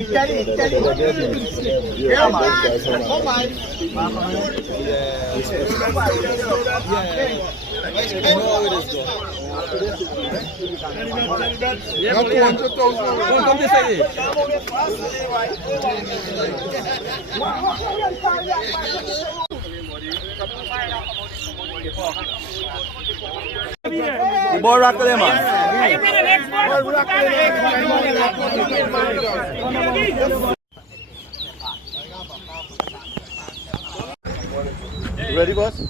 Yeah, man. Come on. Not 200,000. Come this side. The boy rock them, man. You ready, boss?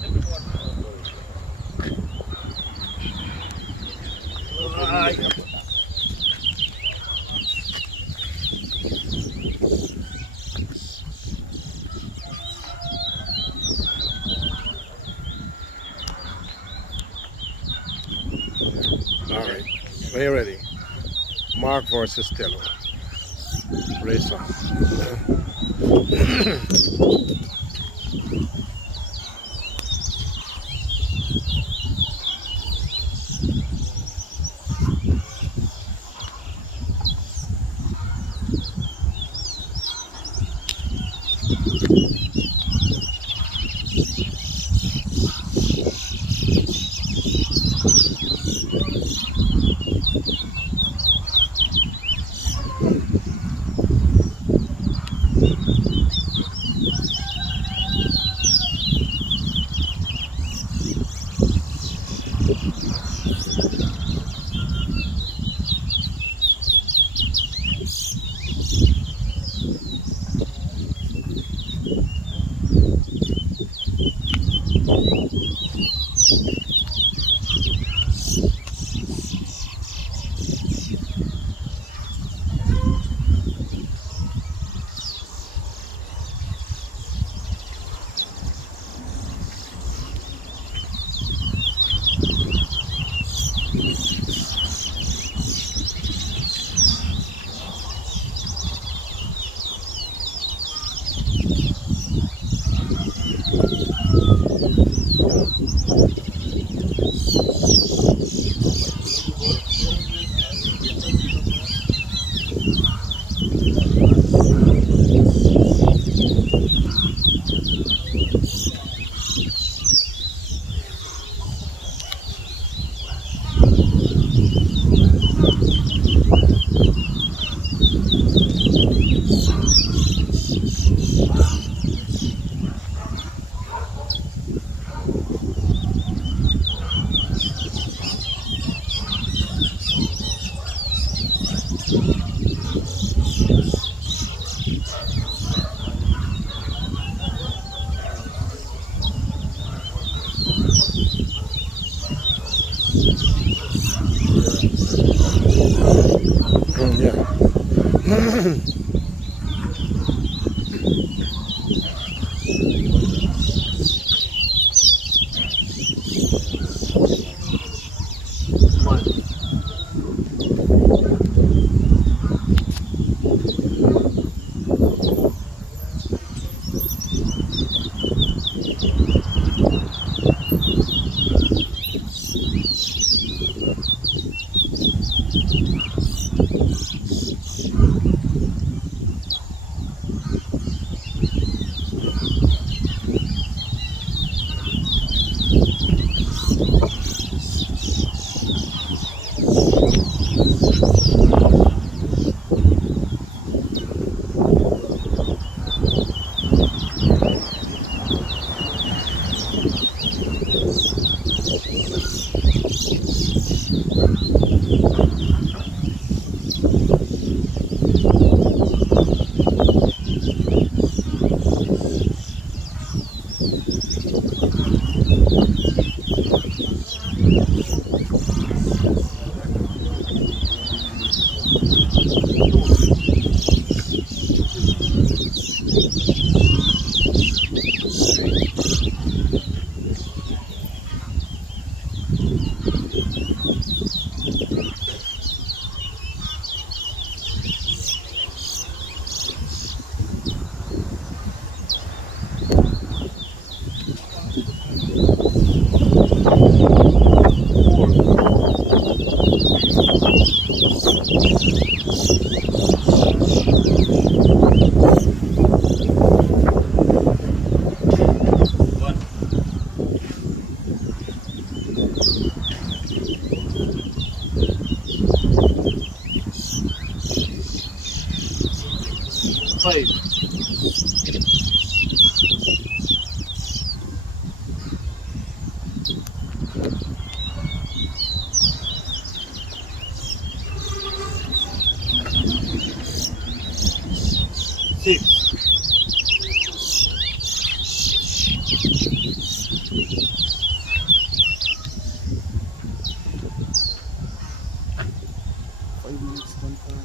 All right, are you ready? Mark versus TELLO. Race on.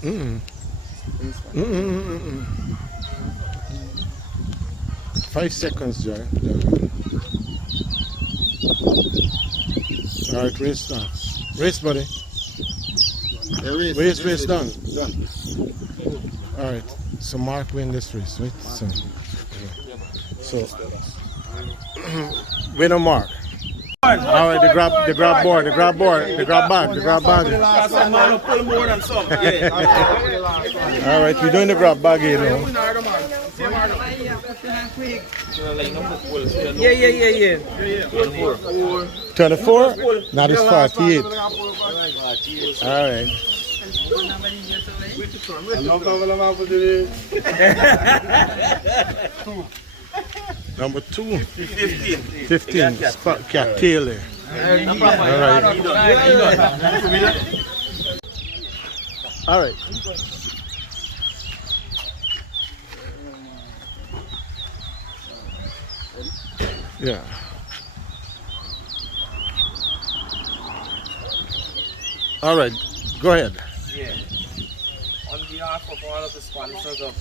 Mm-mm. Mm-mm. 5 seconds, Joy. All right, race done. Race, buddy. Race done. All right. So Mark win this race, right? So winner Mark. All right, the grab bag. Some man pull more than some. Yeah. All right, we're doing the grab bag here now. Yeah. 24? Now it's 48. All right. Number 2. 15. Cat Taylor. All right. Yeah. All right. Go ahead. Yeah. On behalf of all of the sponsors of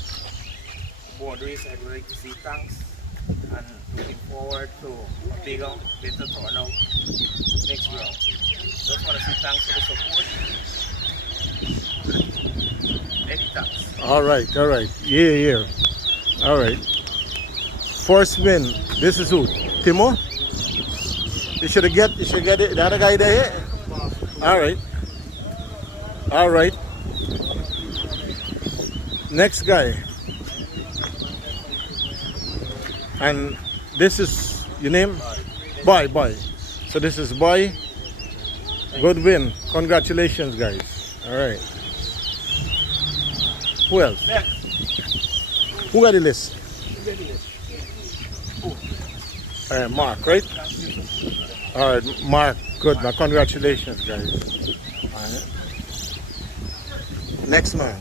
board race, I'd like to say thanks and looking forward to a bigger, better turnout next year. Just want to say thanks for the support. Many thanks. All right. Yeah. All right. First win. This is who? Timo? You should get it. The other guy there. All right. Next guy. And this is your name? Boy. So this is Boy. Good win. Congratulations, guys. All right. Who else? Who got the list? All right, Mark, right? All right, Mark. Good. Now, congratulations, guys. All right. Next man.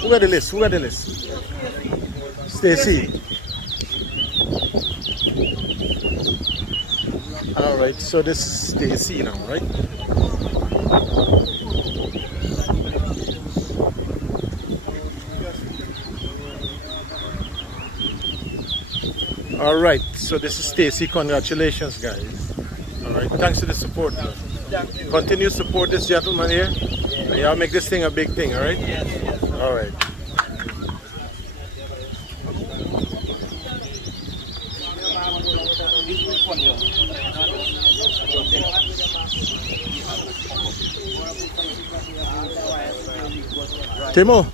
Who got the list? Stacy. All right, so this is Stacy now, right? All right, so this is Stacy. Congratulations, guys. All right, thanks for the support. Continue to support this gentleman here. Y'all make this thing a big thing, all right? All right. Timo.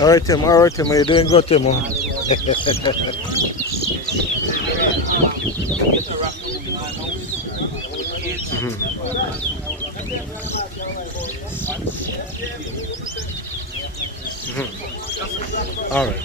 All right, Timo. You're doing good, Timo. All right.